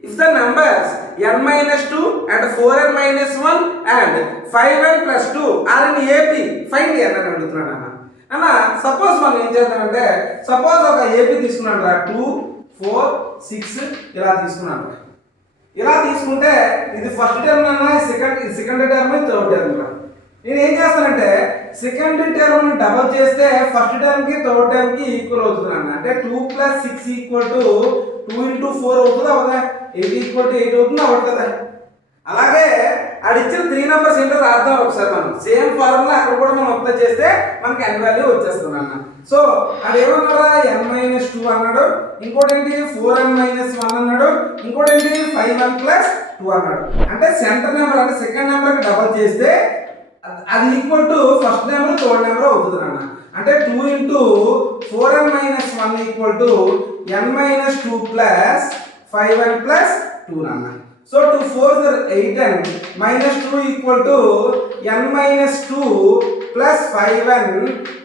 If the numbers n minus 2 and 4n minus 1 and 5n plus 2 are in AP, find n అని అడుగుతున్నాను అన్న. Suppose మనం ఏం చేద్దామంటే, సపోజ్ ఒక ఏపీ తీసుకున్నాను రా, 2 4 6 ఇలా తీసుకున్నాను. ఇలా తీసుకుంటే ఇది ఫస్ట్ టర్మ్ అన్న, సెకండ్ టర్మ్, థర్డ్ టర్మ్ రా. నేను ఏం చేస్తానంటే సెకండ్ టర్మ్ డబల్ చేస్తే ఫస్ట్ టర్మ్ కి థర్డ్ టర్మ్ కి ఈక్వల్ అవుతుంది అన్న. అంటే 2 + 6 = 2 × 4 అవుతుందా అవుదా? 8 = 8 అవుతుందా అవుతుందా? అలాగే అది ఇచ్చిన 3 నెంబర్స్ ఏంటో రాద్దాం ఒకసారి. మనం సేమ్ ఫార్ములా అక్కడ కూడా మనం అప్లై చేస్తే మనకి n వాల్యూ వచ్చేస్తుంది అన్న. సో అది ఏమన్నారా, n - 2 అన్నాడు, ఇంకోటి ఏంటి 4n - 1 అన్నాడు, ఇంకోటి ఏంటి 5n + 2 అన్నాడు. అంటే సెంటర్ నెంబర్ అంటే సెకండ్ నెంబర్ కి డబల్ చేస్తే అది equal to first number third number అవుతుంది అన్న. అంటే 2 × 4n - 1 = n - 2 + 5n + 2 అన్న. So 2 4s are 8n minus 2 equal to n minus 2 plus 5n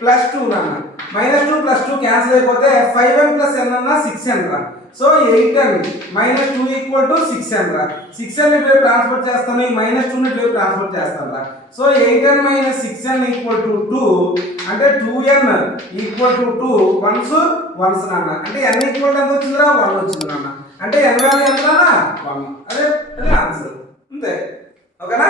plus 2 అన్న. minus 2 plus 2 క్యాన్సిల్ అయిపోతే 5n plus n అన్న 6n రా. So 8n minus 2 equal to 6n రా. 6n ఇటు ట్రాన్స్ఫర్ చేస్తాను, ఈ -2 ని ఇటు ట్రాన్స్ఫర్ చేస్తాను రా. So 8n minus 6n equal to 2. అంటే 2n equal to 2 వన్స్ అన్న. అంటే n ఈక్వల్ ఎంత వచ్చిందిరా, 1 వచ్చింది అన్న. అంటే n వాల్యూ ఎంత అన్న 1. అదే ఆన్సర్ అంతే. ఓకేనా?